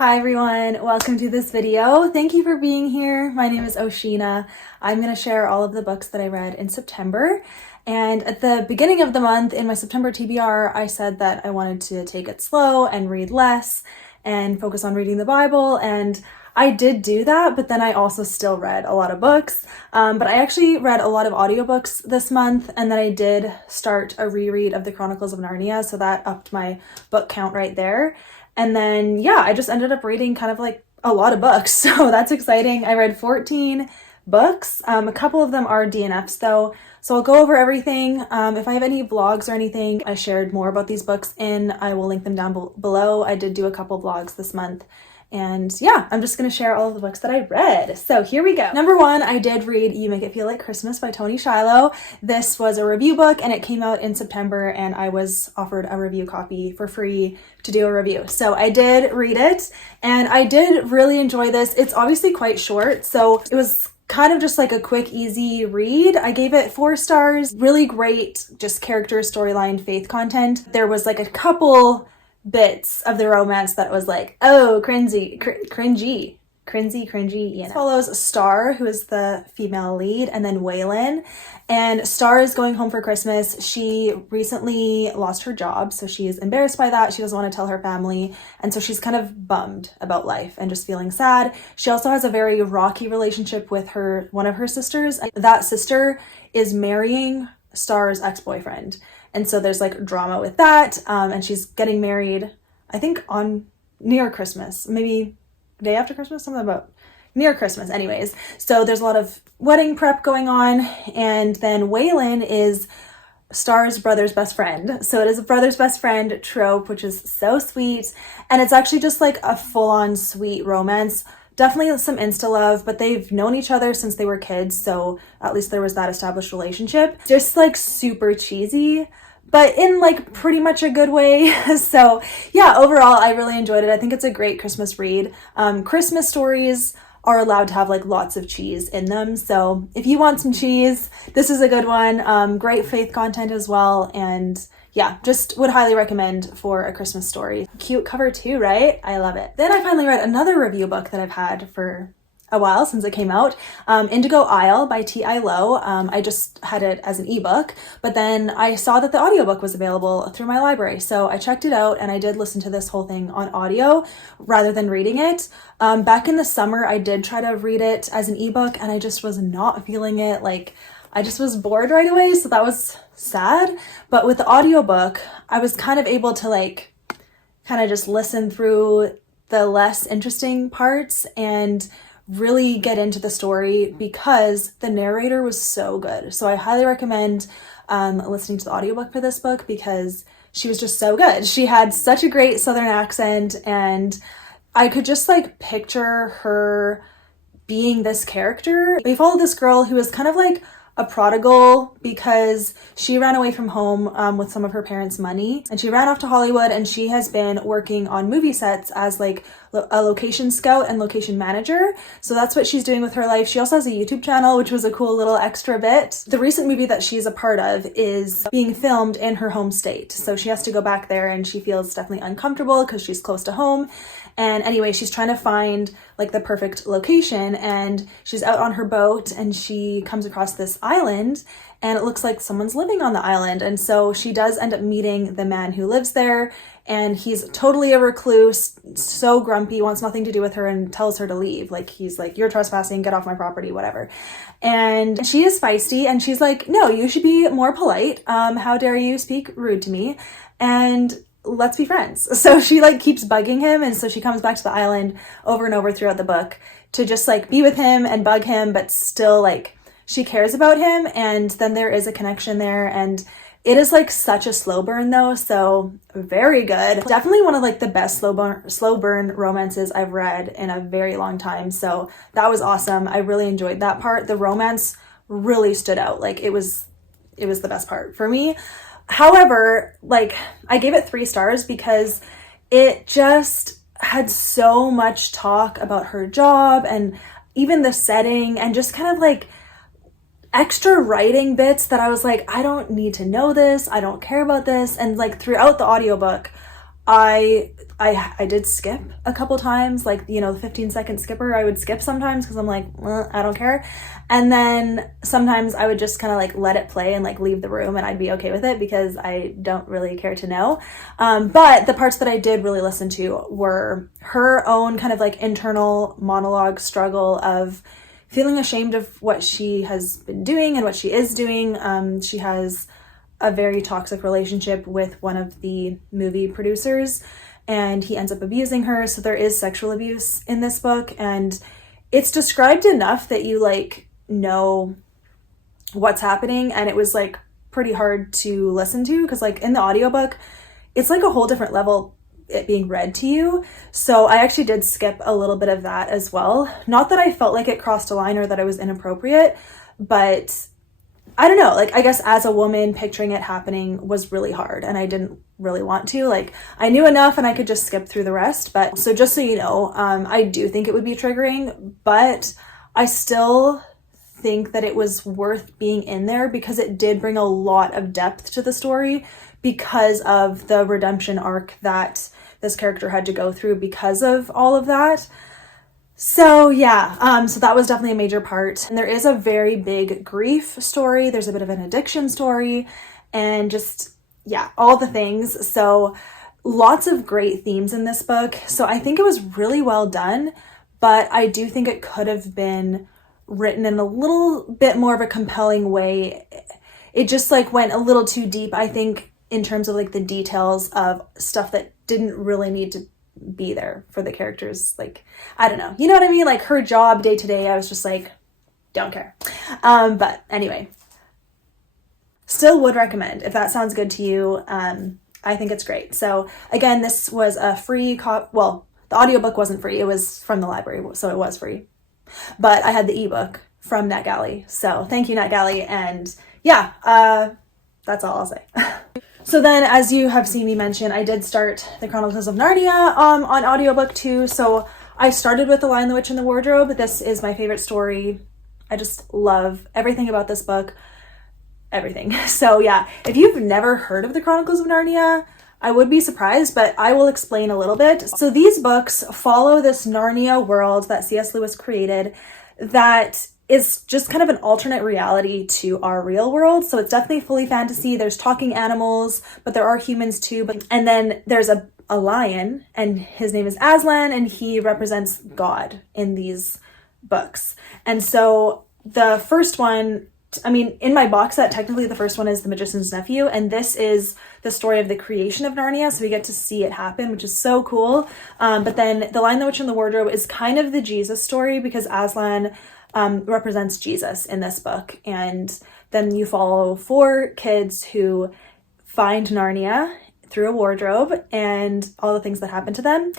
Hi everyone, welcome to this video. Thank you for being here. My name is O-Sheena. I'm going to share all of the books that I read in September. And at the beginning of the month in my September TBR, I said that I wanted to take it slow and read less and focus on reading the Bible. And I did do that, but then I also still read a lot of books. But I actually read a lot of audiobooks this month, and then I did start a reread of the Chronicles of Narnia, so that upped my book count right there. And then, yeah, I just ended up reading kind of like a lot of books, so that's exciting. I read 14 books. A couple of them are DNFs though, so I'll go over everything. If I have any vlogs or anything I shared more about these books in, I will link them down below. I did do a couple vlogs this month. And yeah, I'm just going to share all of the books that I read. So here we go. Number one, I did read You Make It Feel Like Christmas by Toni Shiloh. This was a review book and it came out in September, and I was offered a review copy for free to do a review. So I did read it and I did really enjoy this. It's obviously quite short, so it was kind of just like a quick, easy read. I gave it 4 stars. Really great, just character, storyline, faith content. There was like a couple bits of the romance that was like, oh, cringy, you know. Follows Star, who is the female lead, and then Waylon. And Star is going home for Christmas. She recently lost her job, so she's embarrassed by that. She doesn't want to tell her family, and so she's kind of bummed about life and just feeling sad. She also has a very rocky relationship with one of her sisters. That sister is marrying Star's ex-boyfriend. And so there's like drama with that, and she's getting married, I think on near Christmas, maybe day after Christmas, something about near Christmas anyways. So there's a lot of wedding prep going on, and then Waylon is Star's brother's best friend. So it is a brother's best friend trope, which is so sweet, and it's actually just like a full-on sweet romance. Definitely some insta love, but they've known each other since they were kids, so at least there was that established relationship. Just like super cheesy, but in like pretty much a good way. So yeah, overall I really enjoyed it. I think it's a great Christmas read. Christmas stories are allowed to have like lots of cheese in them, so if you want some cheese, this is a good one. Great faith content as well, and yeah, just would highly recommend for a Christmas story. Cute cover too, right? I love it. Then I finally read another review book that I've had for a while since it came out, Indigo by T.I. Lowe. I just had it as an ebook, but then I saw that the audiobook was available through my library, so I checked it out and I did listen to this whole thing on audio rather than reading it. Back in the summer, I did try to read it as an ebook and I just was not feeling it. Like, I just was bored right away, so that was sad. But with the audiobook, I was kind of able to like kind of just listen through the less interesting parts and really get into the story because the narrator was so good. So I highly recommend listening to the audiobook for this book because she was just so good. She had such a great Southern accent, and I could just like picture her being this character. We follow this girl who is kind of like a prodigal because she ran away from home with some of her parents' money, and she ran off to Hollywood, and she has been working on movie sets as like a location scout and location manager. So that's what she's doing with her life. She also has a YouTube channel, which was a cool little extra bit. The recent movie that she's a part of is being filmed in her home state, so she has to go back there, and she feels definitely uncomfortable because she's close to home. And anyway, she's trying to find like the perfect location, and she's out on her boat and she comes across this island, and it looks like someone's living on the island. And so she does end up meeting the man who lives there, and he's totally a recluse, so grumpy, wants nothing to do with her, and tells her to leave. Like, he's like, you're trespassing, get off my property, whatever. And she is feisty, and she's like, no, you should be more polite. How dare you speak rude to me? And let's be friends. So she like keeps bugging him, and so she comes back to the island over and over throughout the book to just like be with him and bug him, but still like she cares about him, and then there is a connection there. And it is like such a slow burn though, so very good. Definitely one of like the best slow burn romances I've read in a very long time, so that was awesome. I really enjoyed that part. The romance really stood out. Like, it was the best part for me. However, like, I gave it 3 stars because it just had so much talk about her job and even the setting, and just kind of like extra writing bits that I was like, I don't need to know this, I don't care about this. And like throughout the audiobook, I did skip a couple times, like, you know, the 15-second skipper I would skip sometimes because I'm like, I don't care. And then sometimes I would just kind of like let it play and like leave the room, and I'd be okay with it because I don't really care to know. But the parts that I did really listen to were her own kind of like internal monologue struggle of feeling ashamed of what she has been doing and what she is doing. She has a very toxic relationship with one of the movie producers, and he ends up abusing her. So there is sexual abuse in this book, and it's described enough that you like know what's happening. And it was like pretty hard to listen to because like in the audiobook, it's like a whole different level it being read to you. So I actually did skip a little bit of that as well. Not that I felt like it crossed a line or that it was inappropriate, but I don't know, like, I guess as a woman, picturing it happening was really hard, and I didn't really want to. Like, I knew enough and I could just skip through the rest. But so just so you know, I do think it would be triggering, but I still think that it was worth being in there because it did bring a lot of depth to the story because of the redemption arc that this character had to go through because of all of that. So yeah, so that was definitely a major part. And there is a very big grief story. There's a bit of an addiction story and just, yeah, all the things. So lots of great themes in this book. So I think it was really well done, but I do think it could have been written in a little bit more of a compelling way. It just like went a little too deep, I think, in terms of like the details of stuff that didn't really need to be there for the characters. Like, I don't know, you know what I mean? Like her job day to day, I was just like, don't care. But anyway, still would recommend if that sounds good to you. I think it's great. So again, this was a free well, the audiobook wasn't free, it was from the library, so it was free, but I had the ebook from NetGalley, so thank you, NetGalley. And yeah, that's all I'll say. So then, as you have seen me mention, I did start the Chronicles of Narnia on audiobook too. So I started with The Lion, the Witch, and the Wardrobe. This is my favorite story. I just love everything about this book. Everything. So yeah, if you've never heard of the Chronicles of Narnia, I would be surprised, but I will explain a little bit. So these books follow this Narnia world that C.S. Lewis created that is just kind of an alternate reality to our real world. So it's definitely fully fantasy. There's talking animals, but there are humans too. And then there's a lion, and his name is Aslan, and he represents God in these books. And so the first one, I mean, in my box set, technically the first one is The Magician's Nephew, and this is the story of the creation of Narnia, so we get to see it happen, which is so cool. But then The Lion, the Witch, and the Wardrobe is kind of the Jesus story because Aslan represents Jesus in this book. And then you follow 4 kids who find Narnia through a wardrobe and all the things that happen to them.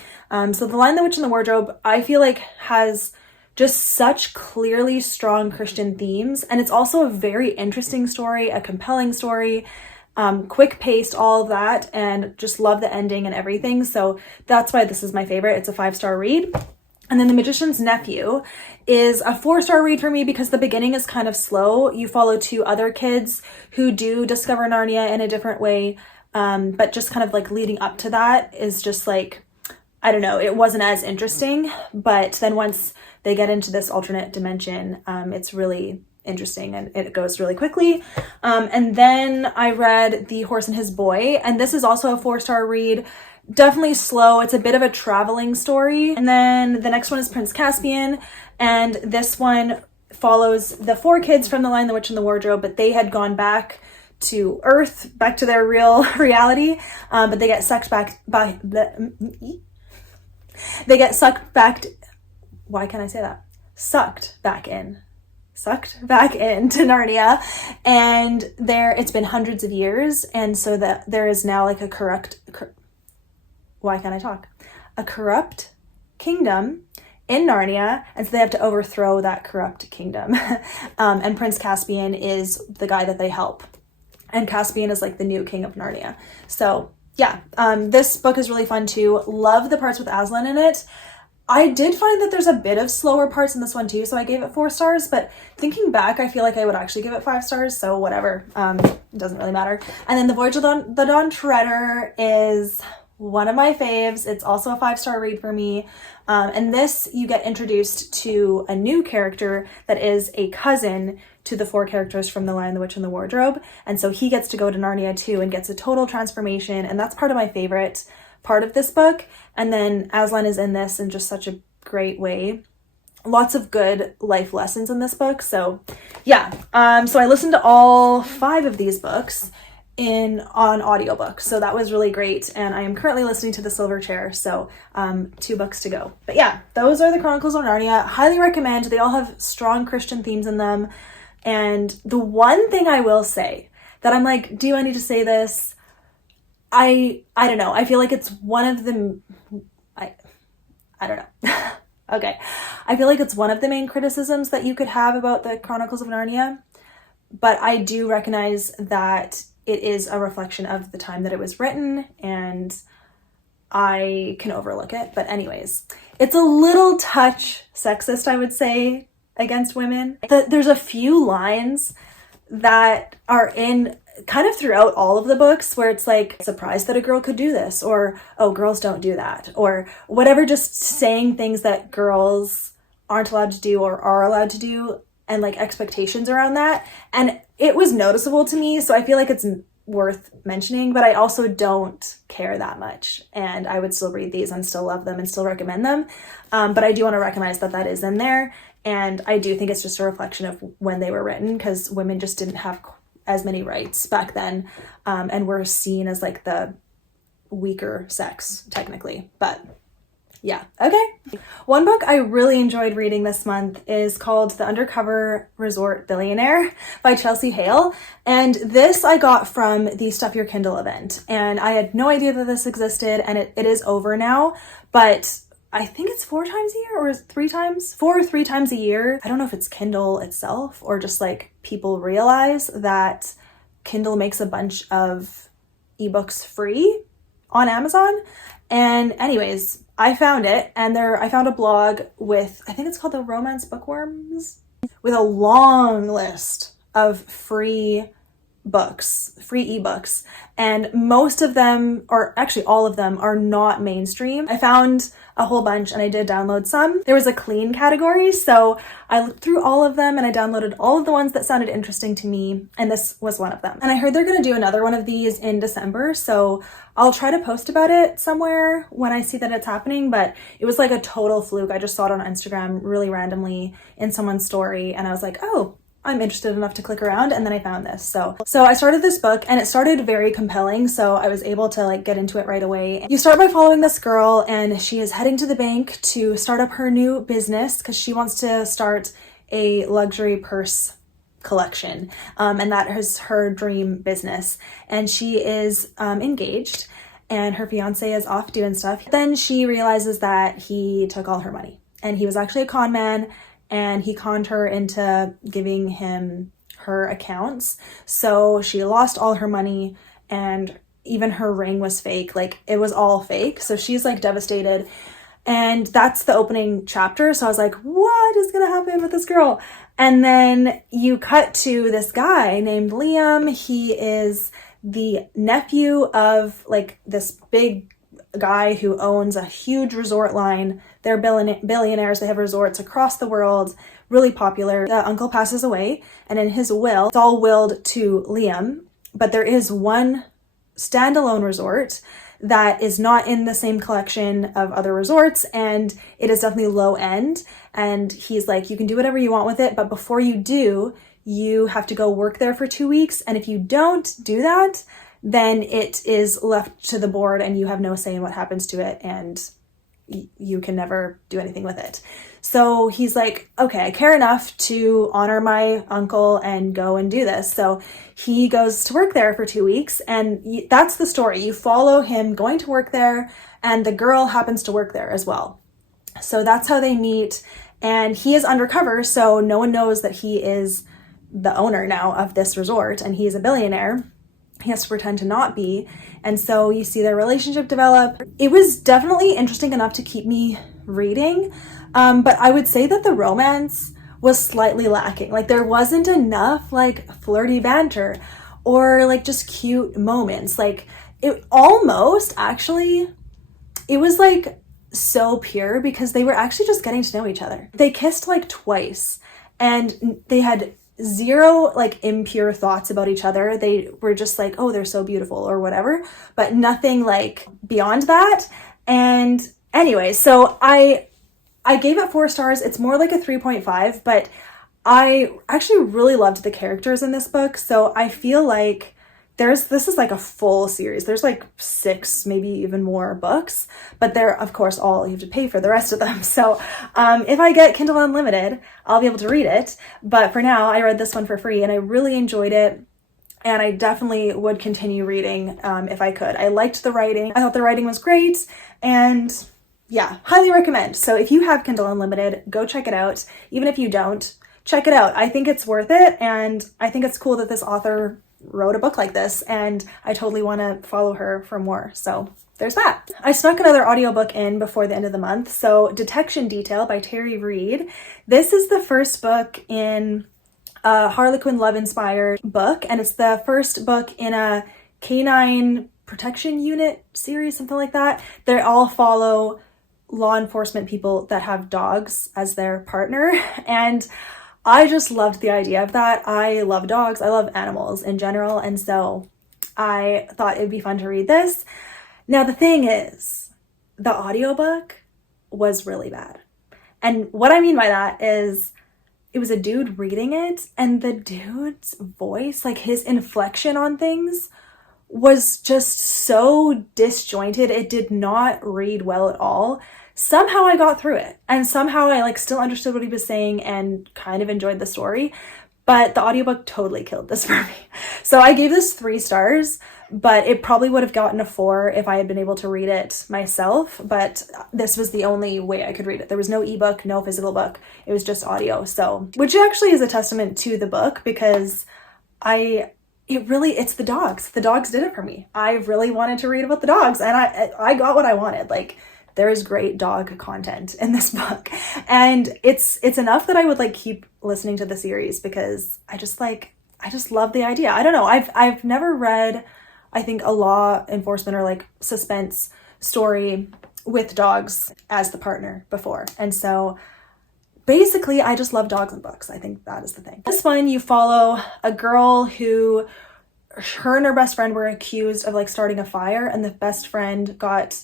So The Lion, the Witch, and the Wardrobe, I feel like has just such clearly strong Christian themes. And it's also a very interesting story, a compelling story, quick paced, all of that, and just love the ending and everything. So that's why this is my favorite. It's a 5-star read. And then The Magician's Nephew is a 4-star read for me because the beginning is kind of slow. You follow 2 other kids who do discover Narnia in a different way. But just kind of like leading up to that is just like, I don't know, it wasn't as interesting. But then once they get into this alternate dimension, it's really interesting and it goes really quickly. And then I read The Horse and His Boy, and this is also a 4-star read. Definitely slow. It's a bit of a traveling story. And then the next one is Prince Caspian, and this one follows the 4 kids from The Lion, the Witch, and the Wardrobe, but they had gone back to Earth, back to their real reality, but they get sucked back by they get sucked back why can't I say that? Sucked back into Narnia, and it's been hundreds of years, and so that there is now like a corrupt kingdom in Narnia, and so they have to overthrow that corrupt kingdom. And Prince Caspian is the guy that they help, and Caspian is like the new king of Narnia. So yeah, this book is really fun too. Love the parts with Aslan in it. I did find that there's a bit of slower parts in this one too, so I gave it 4 stars, but thinking back, I feel like I would actually give it 5 stars, so whatever. It doesn't really matter. And then The Voyage of the Dawn Treader is one of my faves. It's also a 5-star read for me. And this, you get introduced to a new character that is a cousin to the 4 characters from The Lion, the Witch, and the Wardrobe. And so he gets to go to Narnia too and gets a total transformation. And that's part of my favorite part of this book. And then Aslan is in this in just such a great way. Lots of good life lessons in this book. So yeah, so I listened to all 5 of these books on audiobook, so that was really great, and I am currently listening to The Silver Chair, so 2 books to go. But yeah, those are the Chronicles of Narnia. Highly recommend. They all have strong Christian themes in them, and the one thing I will say that I'm like, do I need to say this? I don't know. I feel like it's one of the I don't know. Okay. I feel like it's one of the main criticisms that you could have about the Chronicles of Narnia, but I do recognize that it is a reflection of the time that it was written, and I can overlook it. But anyways, it's a little touch sexist, I would say, against women. There's a few lines that are in kind of throughout all of the books where it's like, surprised that a girl could do this, or, oh, girls don't do that, or whatever, just saying things that girls aren't allowed to do or are allowed to do, and like expectations around that. And it was noticeable to me, so I feel like it's worth mentioning, but I also don't care that much, and I would still read these and still love them and still recommend them. But I do want to recognize that that is in there, and I do think it's just a reflection of when they were written, because women just didn't have as many rights back then, and were seen as like the weaker sex technically. But yeah, okay. One book I really enjoyed reading this month is called The Undercover Resort Billionaire by Chelsea Hale. And this I got from the Stuff Your Kindle event. And I had no idea that this existed, and it is over now, but I think it's 4 times a year, or 3 times? 4 or 3 times a year. I don't know if it's Kindle itself or just like people realize that Kindle makes a bunch of ebooks free on Amazon. And anyways, I found it, and I found a blog with, I think it's called the Romance Bookworms, with a long list of free books, free ebooks, and most of them, or actually all of them, are not mainstream. I found a whole bunch, and I did download some. There was a clean category, so I looked through all of them and I downloaded all of the ones that sounded interesting to me, and this was one of them. And I heard they're going to do another one of these in December, so I'll try to post about it somewhere when I see that it's happening, but it was like a total fluke. I just saw it on Instagram really randomly in someone's story, and I was like, oh, I'm interested enough to click around, and then I found this. So I started this book, and it started very compelling, so I was able to like get into it right away. You start by following this girl, and she is heading to the bank to start up her new business because she wants to start a luxury purse collection, and that is her dream business. And she is engaged, and her fiance is off doing stuff. Then she realizes that he took all her money, and he was actually a con man, and he conned her into giving him her accounts. So she lost all her money, and even her ring was fake. Like, it was all fake. So she's like devastated. And that's the opening chapter. So I was like, what is gonna happen with this girl? And then you cut to this guy named Liam. He is the nephew of like this big guy who owns a huge resort line. They're billionaires. They have resorts across the world, really popular. The uncle passes away, and in his will, it's all willed to Liam, but there is one standalone resort that is not in the same collection of other resorts, and it is definitely low end. And he's like, you can do whatever you want with it, but before you do, you have to go work there for 2 weeks. And if you don't do that, then it is left to the board, and you have no say in what happens to it, and you can never do anything with it. So he's like, okay, I care enough to honor my uncle and go and do this. So he goes to work there for 2 weeks, and that's the story. You follow him going to work there, and the girl happens to work there as well. So that's how they meet, and he is undercover, so no one knows that he is the owner now of this resort, and he is a billionaire. He has to pretend to not be. And so you see their relationship develop. It was definitely interesting enough to keep me reading. But I would say that the romance was slightly lacking. Like, there wasn't enough like flirty banter or like just cute moments. Like, it almost actually, it was like so pure because they were actually just getting to know each other. They kissed like twice and they had zero like impure thoughts about each other. They were just like, oh, they're so beautiful or whatever, but nothing like beyond that. And anyway, so I gave it 4 stars. It's more like a 3.5, but I actually really loved the characters in this book. So I feel like this is like a full series. There's like 6, maybe even more books, but they're of course all, you have to pay for the rest of them. So if I get Kindle Unlimited, I'll be able to read it. But for now, I read this one for free and I really enjoyed it. And I definitely would continue reading if I could. I liked the writing. I thought the writing was great. And yeah, highly recommend. So if you have Kindle Unlimited, go check it out. Even if you don't, check it out. I think it's worth it. And I think it's cool that this author wrote a book like this, and I totally want to follow her for more. So there's that. I snuck another audiobook in before the end of the month. So Detection Detail by Terri Reid. This is the first book in a Harlequin love-inspired book, and it's the first book in a canine protection unit series, something like that. They all follow law enforcement people that have dogs as their partner, and I just loved the idea of that. I love dogs. I love animals in general. And so I thought it'd be fun to read this. Now, the thing is, the audiobook was really bad. And what I mean by that is it was a dude reading it, and the dude's voice, like his inflection on things, was just so disjointed. It did not read well at all. Somehow I got through it, and somehow I like still understood what he was saying and kind of enjoyed the story, but the audiobook totally killed this for me. So I gave this 3 stars, but it probably would have gotten a 4 if I had been able to read it myself, but this was the only way I could read it. There was no ebook, no physical book. It was just audio. So, which actually is a testament to the book because it's the dogs. The dogs did it for me. I really wanted to read about the dogs, and I got what I wanted. Like, there is great dog content in this book, and it's enough that I would like keep listening to the series because I just love the idea. I don't know. I've never read, I think, a law enforcement or like suspense story with dogs as the partner before. And so basically I just love dogs in books. I think that is the thing. This one, you follow a girl who, her and her best friend were accused of like starting a fire, and the best friend got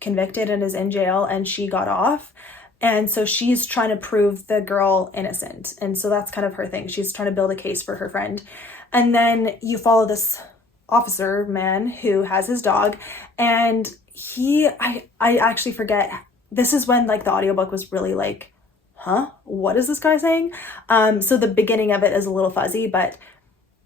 convicted and is in jail, and she got off. And so she's trying to prove the girl innocent. And so that's kind of her thing. She's trying to build a case for her friend. And then you follow this officer man who has his dog, and I actually forget. This is when like the audiobook was really like, huh? What is this guy saying? So the beginning of it is a little fuzzy, but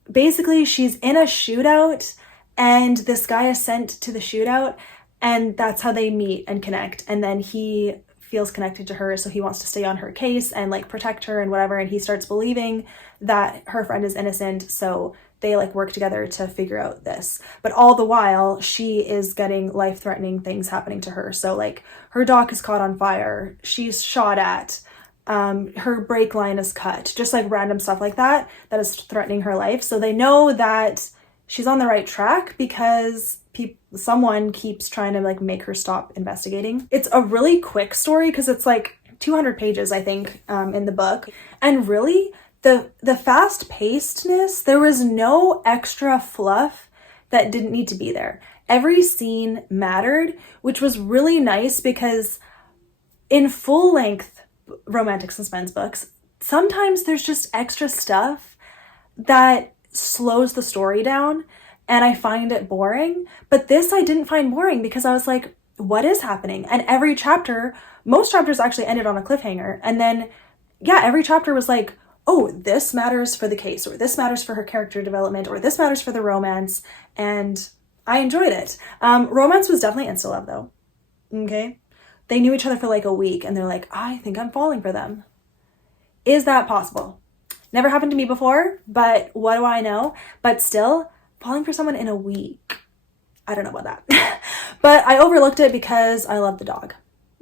basically she's in a shootout and this guy is sent to the shootout, and that's how they meet and connect. And then he feels connected to her, so he wants to stay on her case and like protect her and whatever, and he starts believing that her friend is innocent, so they like work together to figure out this. But all the while she is getting life-threatening things happening to her. So like her dock is caught on fire, she's shot at, her brake line is cut, just like random stuff like that is threatening her life. So they know that she's on the right track because someone keeps trying to like make her stop investigating. It's a really quick story because it's like 200 pages, I think, in the book. And really, the fast-pacedness, there was no extra fluff that didn't need to be there. Every scene mattered, which was really nice because in full-length romantic suspense books, sometimes there's just extra stuff that slows the story down, and I find it boring. But this I didn't find boring because I was like, what is happening? And every chapter, most chapters actually ended on a cliffhanger. And then, yeah, every chapter was like, oh, this matters for the case, or this matters for her character development, or this matters for the romance. And I enjoyed it. Romance was definitely insta-love though. Okay. They knew each other for like a week and they're like, I think I'm falling for them. Is that possible? Never happened to me before, but what do I know? But still, falling for someone in a week, I don't know about that. But I overlooked it because I love the dog.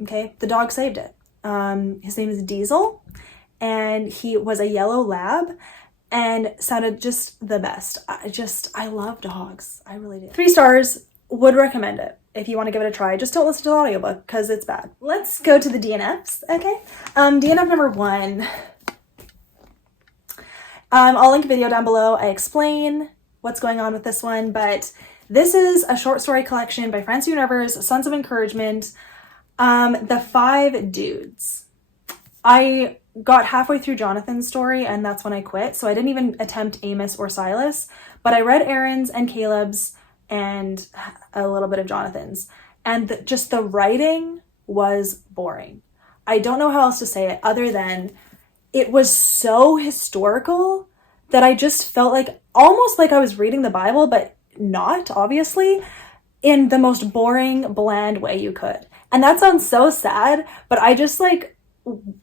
Okay, the dog saved it. His name is Diesel, and he was a yellow lab and sounded just the best. I love dogs. I really do. 3 stars. would recommend it if you want to give it a try. Just don't listen to the audiobook because it's bad. Let's go to the DNFs, okay? DNF number 1. I'll link a video down below. I explain what's going on with this one, but this is a short story collection by Francine Rivers, Sons of Encouragement. The 5 dudes. I got halfway through Jonathan's story and that's when I quit. So I didn't even attempt Amos or Silas, but I read Aaron's and Caleb's and a little bit of Jonathan's. And just the writing was boring. I don't know how else to say it other than it was so historical that I just felt like almost like I was reading the Bible, but not, obviously, in the most boring, bland way you could. And that sounds so sad, but I just like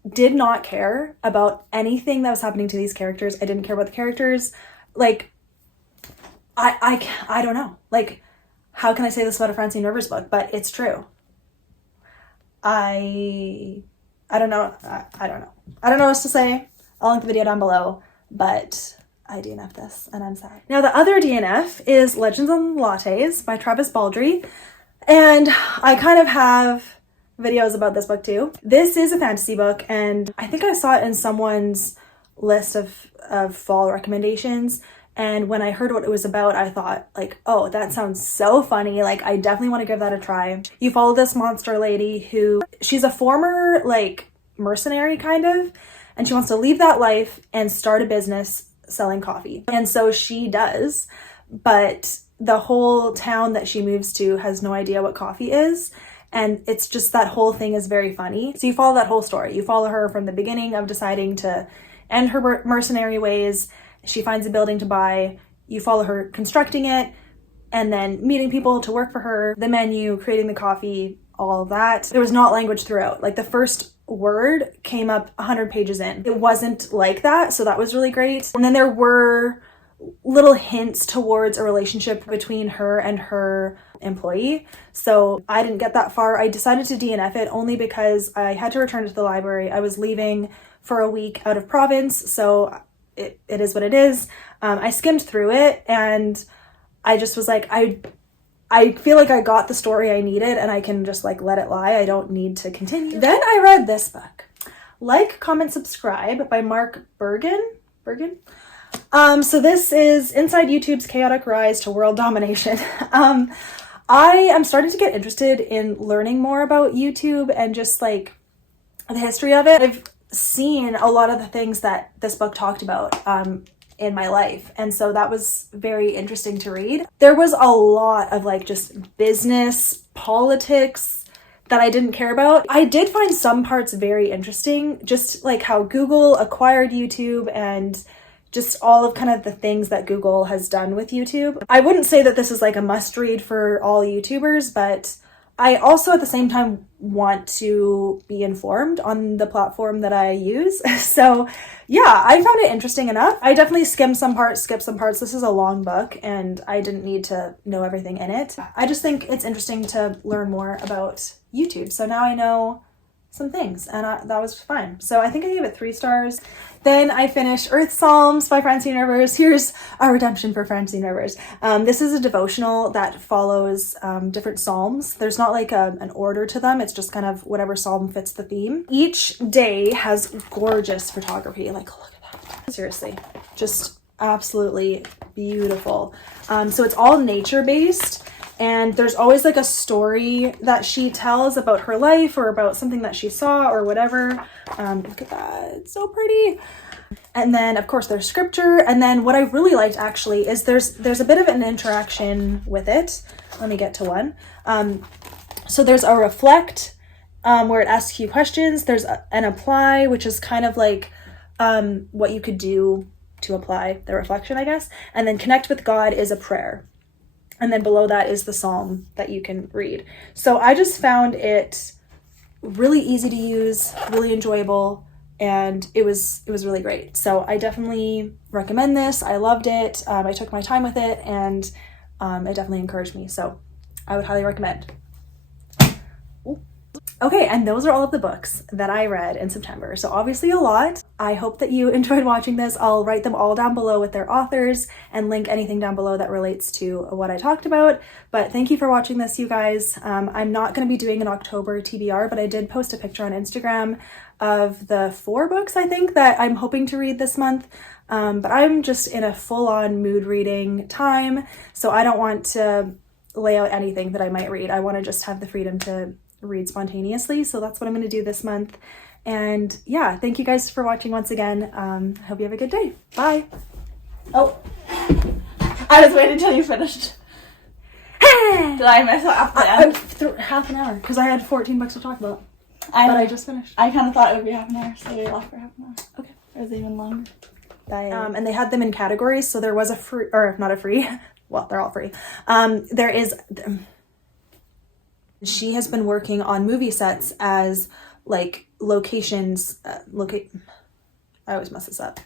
did not care about anything that was happening to these characters. I didn't care about the characters. Like, I don't know. Like, how can I say this about a Francine Rivers book? But it's true. I don't know. I don't know. I don't know what else to say. I'll link the video down below, but I DNF this and I'm sad. Now the other DNF is Legends on Lattes by Travis Baldree. And I kind of have videos about this book too. This is a fantasy book and I think I saw it in someone's list of fall recommendations. And when I heard what it was about, I thought like, oh, that sounds so funny. Like I definitely want to give that a try. You follow this monster lady who, she's a former like mercenary kind of, and she wants to leave that life and start a business selling coffee. And so she does, but the whole town that she moves to has no idea what coffee is. And it's just that whole thing is very funny. So you follow that whole story. You follow her from the beginning of deciding to end her mercenary ways. She finds a building to buy. You follow her constructing it and then meeting people to work for her, the menu, creating the coffee, all of that. There was not language throughout. Like the first word came up 100 pages in. It wasn't like that, so that was really great. And then there were little hints towards a relationship between her and her employee. So I didn't get that far. I decided to DNF it only because I had to return to the library. I was leaving for a week out of province, so it is what it is. I skimmed through it and I just was like, I feel like I got the story I needed and I can just like let it lie. I don't need to continue. Then I read this book, Like, Comment, Subscribe by Bergen. So this is Inside YouTube's Chaotic Rise to World Domination. I am starting to get interested in learning more about YouTube and just like the history of it. I've seen a lot of the things that this book talked about in my life, and so that was very interesting to read. There was a lot of like just business, politics that I didn't care about. I did find some parts very interesting, just like how Google acquired YouTube and just all of kind of the things that Google has done with YouTube. I wouldn't say that this is like a must read for all YouTubers, but I also at the same time want to be informed on the platform that I use. So yeah, I found it interesting enough. I definitely skimmed some parts, skipped some parts. This is a long book and I didn't need to know everything in it. I just think it's interesting to learn more about YouTube. So now I know some things and that was fine. So I think I gave it 3 stars. Then I finished Earth Psalms by Francine Rivers. Here's our redemption for Francine Rivers. This is a devotional that follows different psalms. There's not like an order to them. It's just kind of whatever psalm fits the theme. Each day has gorgeous photography. Like, look at that. Seriously, just absolutely beautiful. So it's all nature-based. And there's always like a story that she tells about her life or about something that she saw or whatever. Look at that, it's so pretty. And then of course there's scripture. And then what I really liked actually is there's a bit of an interaction with it. Let me get to one. So there's a reflect where it asks you questions. There's an apply, which is kind of like what you could do to apply the reflection, I guess. And then connect with God is a prayer. And then below that is the psalm that you can read. So I just found it really easy to use, really enjoyable, and it was really great. So I definitely recommend this. I loved it. I took my time with it, and it definitely encouraged me. So I would highly recommend. Ooh. Okay, and those are all of the books that I read in September. So obviously a lot. I hope that you enjoyed watching this. I'll write them all down below with their authors and link anything down below that relates to what I talked about. But thank you for watching this, you guys. I'm not going to be doing an October TBR, but I did post a picture on Instagram of the 4 books, I think, that I'm hoping to read this month. But I'm just in a full-on mood reading time, so I don't want to lay out anything that I might read. I want to just have the freedom to read spontaneously, so that's what I'm going to do this month. And yeah, thank you guys for watching once again. I hope you have a good day. Bye. Oh, I was waiting until you finished. Did I mess up the end? Half an hour, because I had 14 books to talk about. But I just finished. I kind of thought it would be half an hour, so we left for half an hour. Okay. It was even longer. And they had them in categories, so there was a free, or not a free, well, they're all free. There is, she has been working on movie sets as like locations, I always mess this up.